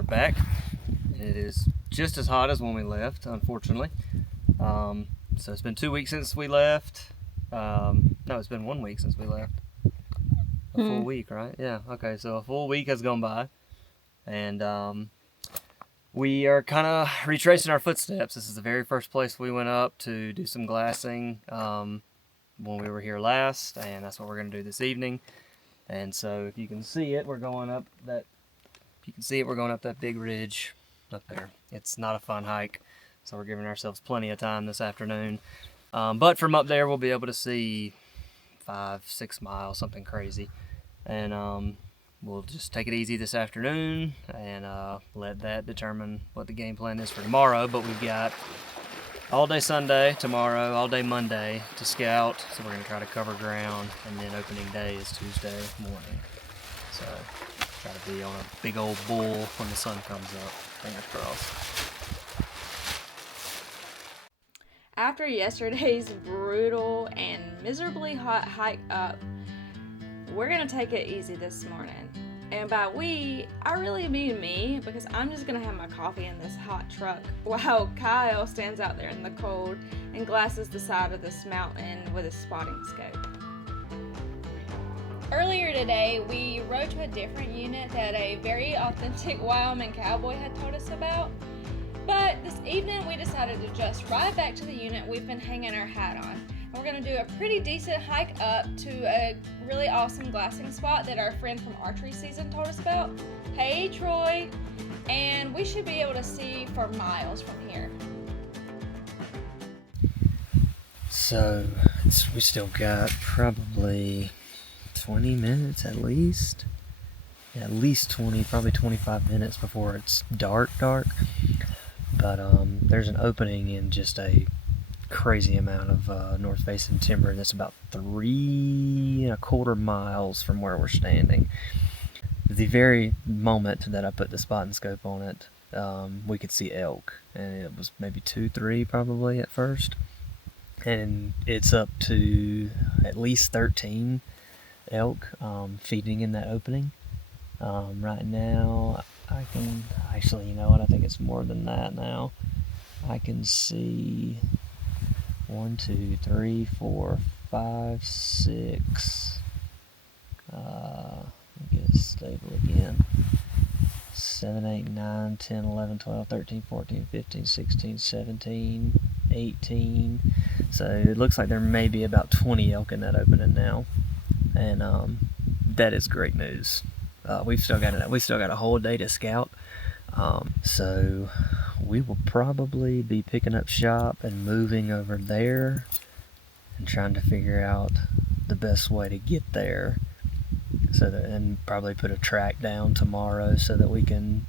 are back. It is just as hot as when we left, unfortunately. So it's been 2 weeks since we left. No, it's been 1 week since we left. A full week, right? Yeah, okay, so a full week has gone by. And we are kind of retracing our footsteps. This is the very first place we went up to do some glassing when we were here last, and that's what we're going to do this evening. And so if you can see it, we're going up that big ridge up there. It's not a fun hike, so we're giving ourselves plenty of time this afternoon. But from up there, we'll be able to see 5-6 miles, something crazy. And we'll just take it easy this afternoon and let that determine what the game plan is for tomorrow. But we've got all day Sunday, tomorrow, all day Monday to scout. So we're going to try to cover ground, and then opening day is Tuesday morning. So try to be on a big old bull when the sun comes up. Fingers crossed. After yesterday's brutal and miserably hot hike up, we're going to take it easy this morning. And by we, I really mean me, because I'm just going to have my coffee in this hot truck while Kyle stands out there in the cold and glasses the side of this mountain with his spotting scope. Earlier today, we rode to a different unit that a very authentic Wyoming cowboy had told us about. But this evening, we decided to just ride back to the unit we've been hanging our hat on. We're going to do a pretty decent hike up to a really awesome glassing spot that our friend from archery season told us about. Hey, Troy! And we should be able to see for miles from here. So we still got probably 20 minutes at least. Yeah, at least 20, probably 25 minutes before it's dark. But there's an opening in just a crazy amount of north-facing timber that's about 3.25 miles from where we're standing. The very moment that I put the spotting scope on it, we could see elk, and it was maybe 2-3 probably at first, and it's up to at least 13 elk feeding in that opening. Right now I can actually, you know what, I think it's more than that now. I can see 1, 2, 3, 4, 5, 6. Get it stable again. 7, 8, 9, 10, 11, 12, 13, 14, 15, 16, 17, 18. So it looks like there may be about 20 elk in that opening now, and that is great news. We've still got a whole day to scout. So we will probably be picking up shop and moving over there and trying to figure out the best way to get there, and probably put a track down tomorrow so that we can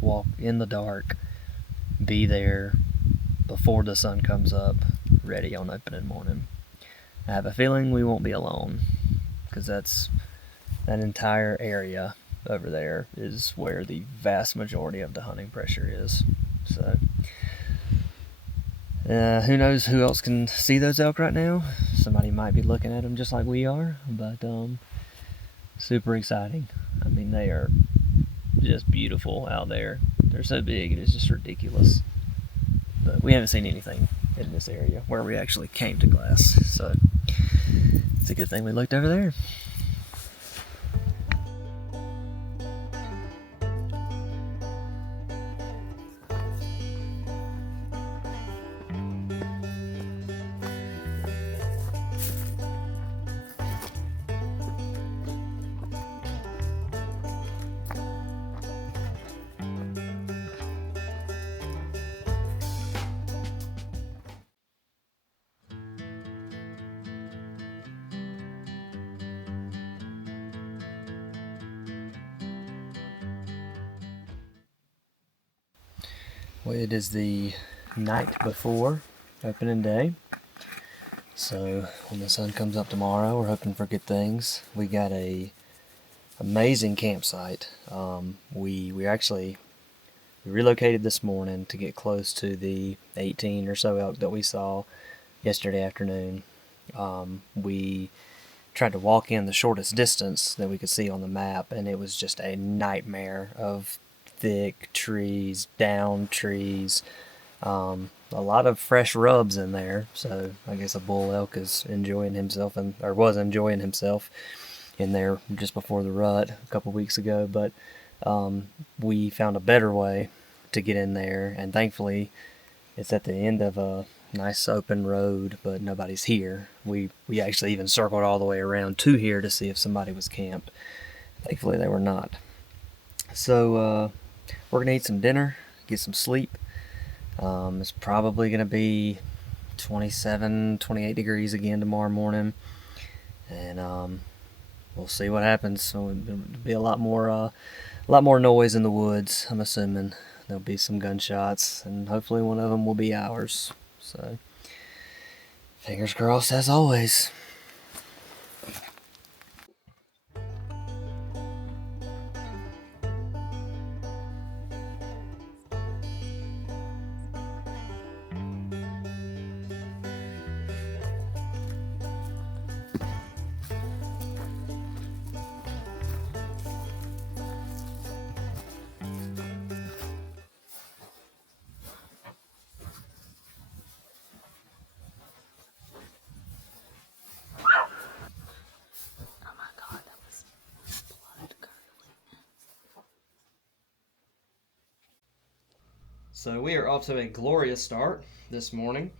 walk in the dark, be there before the sun comes up, ready on opening morning. I have a feeling we won't be alone, because that entire area over there is where the vast majority of the hunting pressure is. So who knows who else can see those elk right now. Somebody might be looking at them just like we are, but super exciting. I mean, they are just beautiful out there. They're so big, it is just ridiculous. But we haven't seen anything in this area where we actually came to glass, so it's a good thing we looked over there. Well, it is the night before opening day, so when the sun comes up tomorrow, we're hoping for good things. We got a amazing campsite. We relocated this morning to get close to the 18 or so elk that we saw yesterday afternoon. We tried to walk in the shortest distance that we could see on the map, and it was just a nightmare of thick trees, down trees, a lot of fresh rubs in there. So I guess a bull elk is enjoying himself, or was enjoying himself in there just before the rut a couple weeks ago. But we found a better way to get in there, and thankfully it's at the end of a nice open road, but nobody's here. We actually even circled all the way around to here to see if somebody was camped. Thankfully they were not. So we're gonna eat some dinner, get some sleep. It's probably gonna be 27, 28 degrees again tomorrow morning, and we'll see what happens. So it'll be a lot more noise in the woods. I'm assuming there'll be some gunshots, and hopefully one of them will be ours. So fingers crossed as always. So we are off to a glorious start this morning.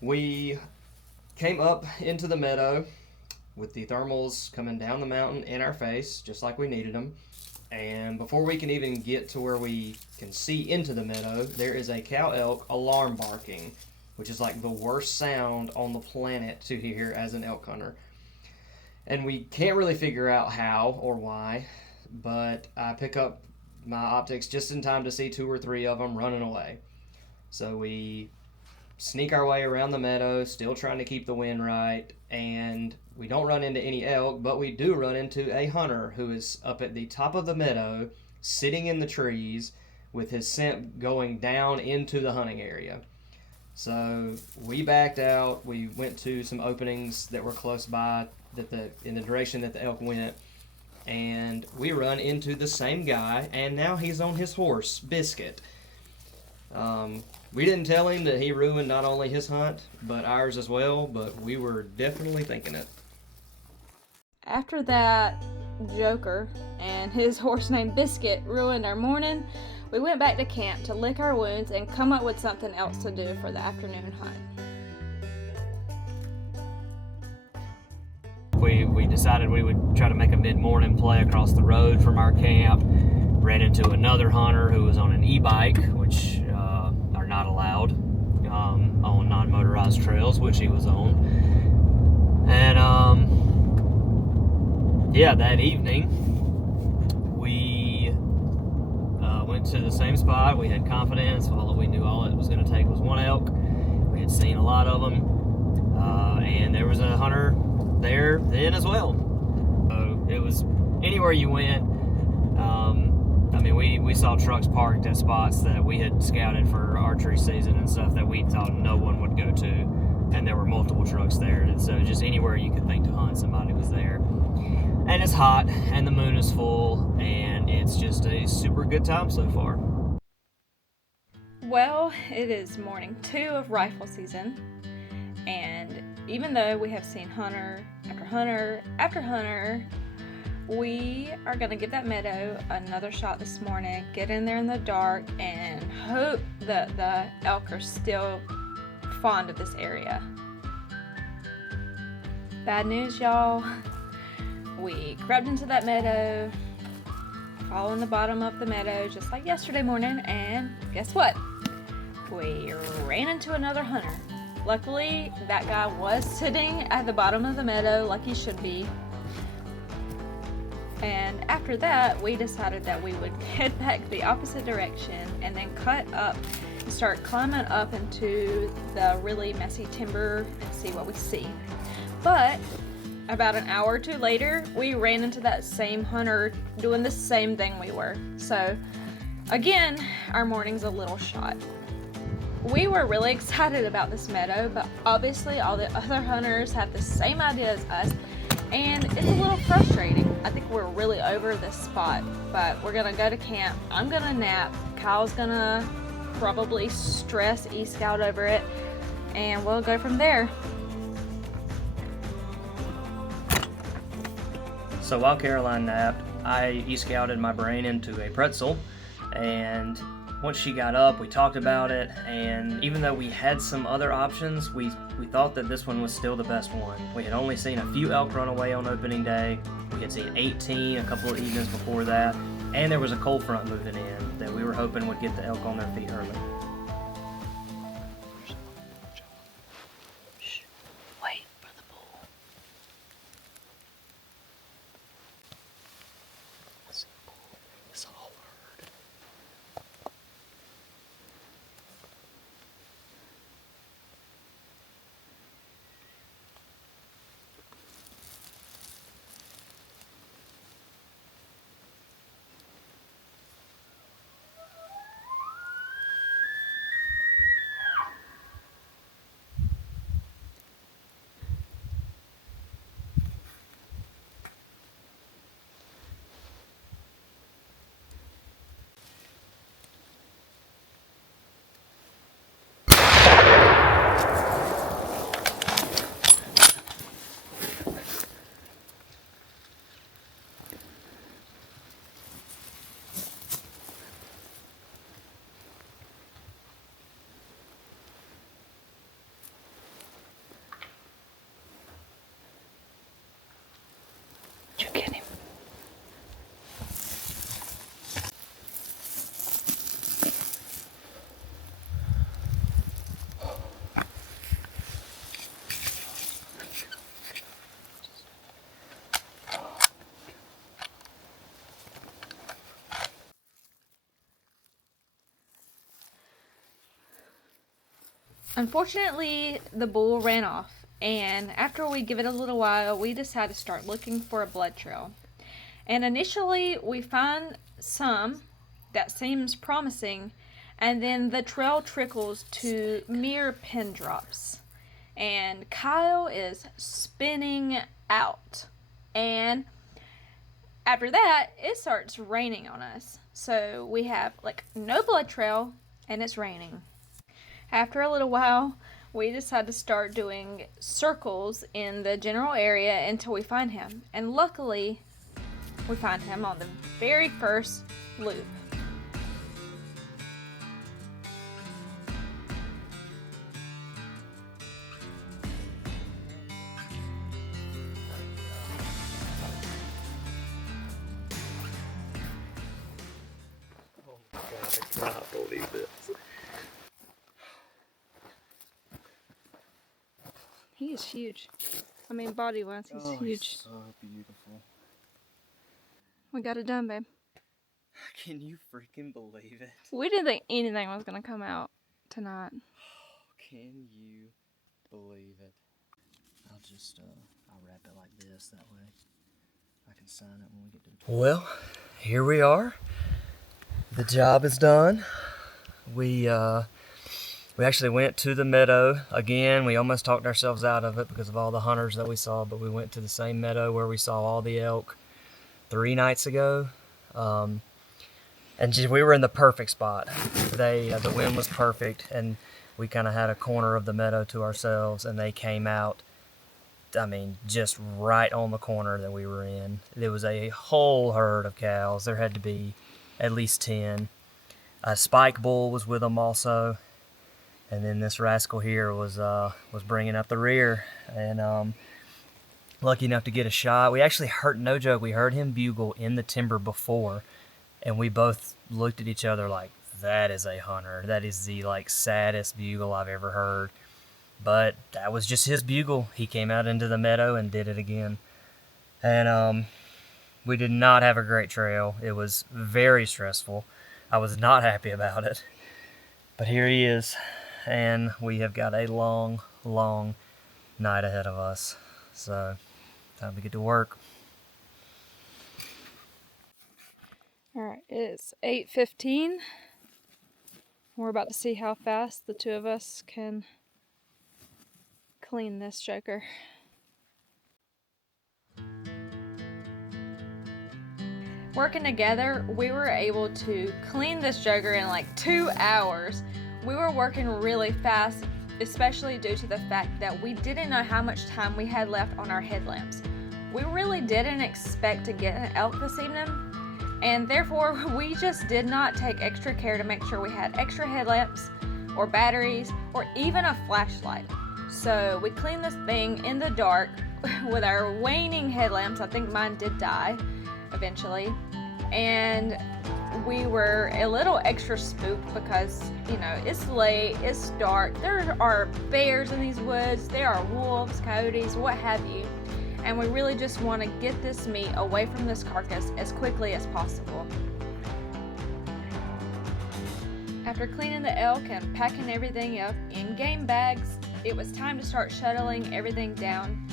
We came up into the meadow with the thermals coming down the mountain in our face, just like we needed them. And before we can even get to where we can see into the meadow, there is a cow elk alarm barking, which is like the worst sound on the planet to hear as an elk hunter. And we can't really figure out how or why, but I pick up my optics just in time to see 2 or 3 of them running away. So we sneak our way around the meadow, still trying to keep the wind right, and we don't run into any elk, but we do run into a hunter who is up at the top of the meadow, sitting in the trees with his scent going down into the hunting area. So we backed out. We went to some openings that were close by in the direction that the elk went, and we run into the same guy, and now he's on his horse, Biscuit. We didn't tell him that he ruined not only his hunt, but ours as well, but we were definitely thinking it. After that, Joker and his horse named Biscuit ruined our morning, we went back to camp to lick our wounds and come up with something else to do for the afternoon hunt. We decided we would try to make a mid-morning play across the road from our camp. Ran into another hunter who was on an e-bike, which are not allowed on non-motorized trails, which he was on. And that evening we went to the same spot. We had confidence. We knew all it was going to take was one elk. We had seen a lot of them, and there was a hunter there then as well. So it was anywhere you went. We saw trucks parked at spots that we had scouted for archery season and stuff that we thought no one would go to, and there were multiple trucks there. And so just anywhere you could think to hunt, somebody was there. And it's hot, and the moon is full, and it's just a super good time so far. Well, it is morning 2 of rifle season, and even though we have seen hunter after hunter after hunter, we are going to give that meadow another shot this morning, get in there in the dark, and hope that the elk are still fond of this area. Bad news, y'all. We crept into that meadow, following the bottom of the meadow just like yesterday morning, and guess what? We ran into another hunter. Luckily, that guy was sitting at the bottom of the meadow like he should be. And after that, we decided that we would head back the opposite direction and then cut up and start climbing up into the really messy timber and see what we see. But about an hour or 2 later, we ran into that same hunter doing the same thing we were. So again, our morning's a little shot. We were really excited about this meadow, but obviously all the other hunters have the same idea as us, and it's a little frustrating. I think we're really over this spot, but we're gonna go to camp. I'm gonna nap. Kyle's gonna probably stress e-scout over it, and we'll go from there. So while Caroline napped, I e-scouted my brain into a pretzel, and once she got up, we talked about it, and even though we had some other options, we thought that this one was still the best one. We had only seen a few elk run away on opening day. We had seen 18 a couple of evenings before that, and there was a cold front moving in that we were hoping would get the elk on their feet early. Shh, wait for the bull. It's a bull. It's a whole herd. Did you get him? Unfortunately, the bull ran off, and after we give it a little while, we decided to start looking for a blood trail. And initially, we find some that seems promising, and then the trail trickles to mere pin drops. And Kyle is spinning out. And after that, it starts raining on us. So we have like no blood trail, and it's raining. After a little while, we decide to start doing circles in the general area until we find him. And luckily, we find him on the very first loop. Oh my god, I cannot believe this. He is huge. I mean, body-wise, he's huge. He's so beautiful. We got it done, babe. Can you freaking believe it? We didn't think anything was gonna come out tonight. Can you believe it? I'll just, I'll wrap it like this, that way I can sign it when we get to the... Well, here we are. The job is done. We actually went to the meadow again. We almost talked ourselves out of it because of all the hunters that we saw, but we went to the same meadow where we saw all the elk 3 nights ago. And we were in the perfect spot. The wind was perfect, and we kind of had a corner of the meadow to ourselves, and they came out, I mean, just right on the corner that we were in. There was a whole herd of cows. There had to be at least 10. A spike bull was with them also, and then this rascal here was bringing up the rear, and lucky enough to get a shot. We actually heard, no joke, we heard him bugle in the timber before, and we both looked at each other like, that is a hunter. That is the like saddest bugle I've ever heard. But that was just his bugle. He came out into the meadow and did it again. And we did not have a great trail. It was very stressful. I was not happy about it. But here he is. And we have got a long, long night ahead of us. So, time to get to work. Alright, it's 8:15. We're about to see how fast the two of us can clean this joker. Working together, we were able to clean this jogger in like 2 hours. We were working really fast, especially due to the fact that we didn't know how much time we had left on our headlamps. We really didn't expect to get an elk this evening, and therefore we just did not take extra care to make sure we had extra headlamps or batteries or even a flashlight. So we cleaned this thing in the dark with our waning headlamps. I think mine did die eventually, and we were a little extra spooked because, you know, it's late, it's dark, there are bears in these woods, there are wolves, coyotes, what have you, and we really just want to get this meat away from this carcass as quickly as possible. After cleaning the elk and packing everything up in game bags, it was time to start shuttling everything down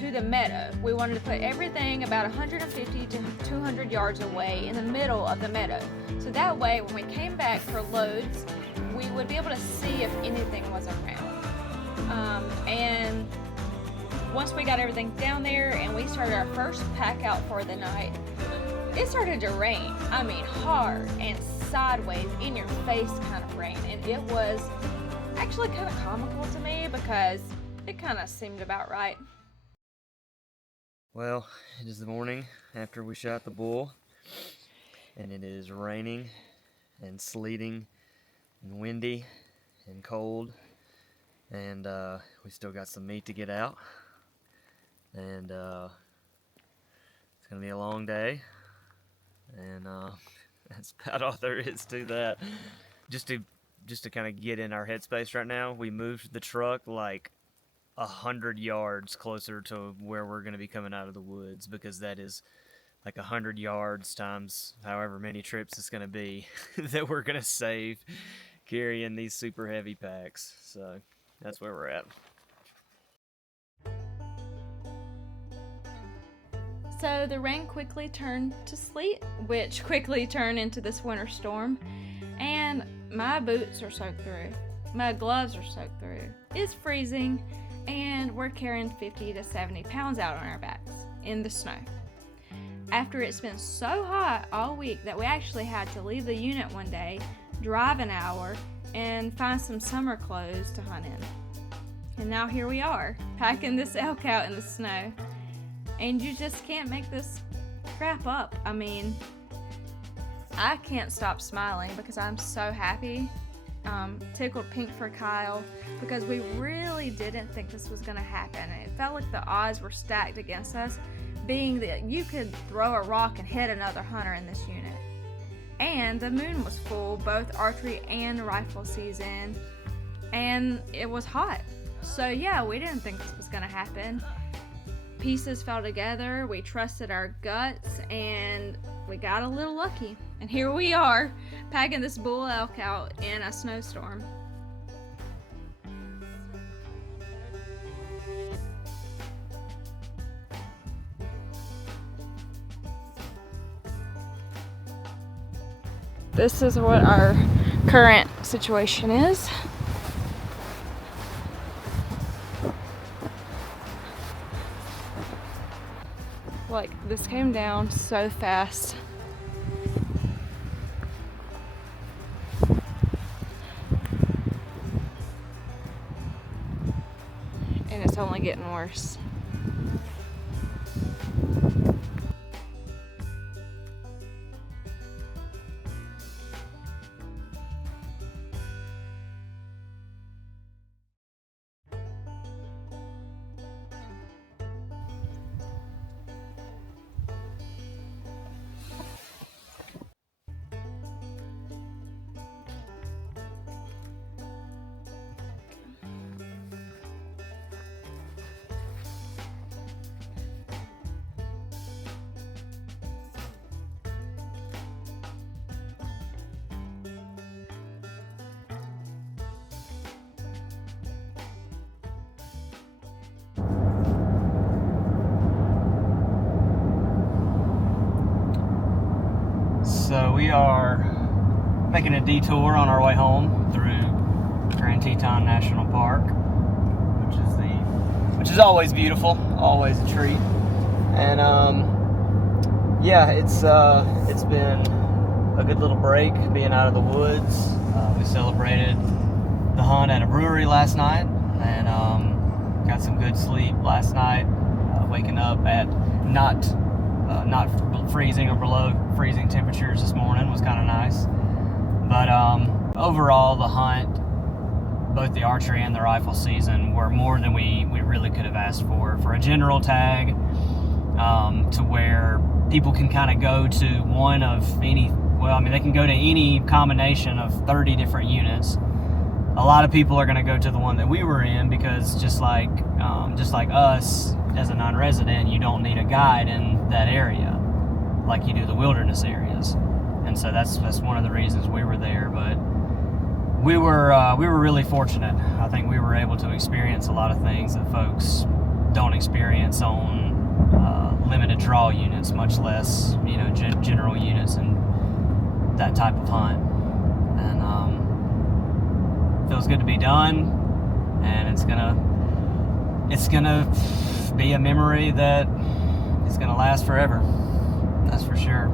to the meadow. We wanted to put everything about 150 to 200 yards away in the middle of the meadow. So that way, when we came back for loads, we would be able to see if anything was around. And once we got everything down there and we started our first pack out for the night, it started to rain. I mean, hard and sideways, in your face kind of rain. And it was actually kind of comical to me because it kind of seemed about right. Well, it is the morning after we shot the bull, and it is raining and sleeting and windy and cold, and we still got some meat to get out, and it's gonna be a long day, and that's about all there is to that. Just to kind of get in our headspace right now, we moved the truck like 100 yards closer to where we're going to be coming out of the woods, because that is like 100 yards times however many trips it's going to be that we're going to save carrying these super heavy packs. So that's where we're at. So the rain quickly turned to sleet, which quickly turned into this winter storm, and my boots are soaked through, my gloves are soaked through, it's freezing, and we're carrying 50 to 70 pounds out on our backs in the snow. After it's been so hot all week that we actually had to leave the unit one day, drive an hour, and find some summer clothes to hunt in. And now here we are, packing this elk out in the snow. And you just can't make this crap up. I mean, I can't stop smiling because I'm so happy. Tickled pink for Kyle, because we really didn't think this was going to happen. It felt like the odds were stacked against us, being that you could throw a rock and hit another hunter in this unit. And the moon was full, both archery and rifle season, and it was hot. So yeah, we didn't think this was going to happen. Pieces fell together, we trusted our guts, and we got a little lucky. And here we are, packing this bull elk out in a snowstorm. This is what our current situation is. Like, this came down so fast. And it's only getting worse. So we are making a detour on our way home through Grand Teton National Park, which is always beautiful, always a treat. And yeah, it's been a good little break being out of the woods. We celebrated the hunt at a brewery last night, and got some good sleep last night. Waking up at not freezing or below freezing temperatures this morning was kind of nice. But overall, the hunt, both the archery and the rifle season, were more than we really could have asked for a general tag, to where people can kind of go to one of any, well, I mean, they can go to any combination of 30 different units. A lot of people are going to go to the one that we were in because just like us as a non-resident, you don't need a guide in that area like you do the wilderness areas. And so that's one of the reasons we were there. But we were really fortunate. I think we were able to experience a lot of things that folks don't experience on limited draw units, much less, you know, general units and that type of hunt. And feels good to be done, and it's gonna be a memory that is gonna last forever. That's for sure.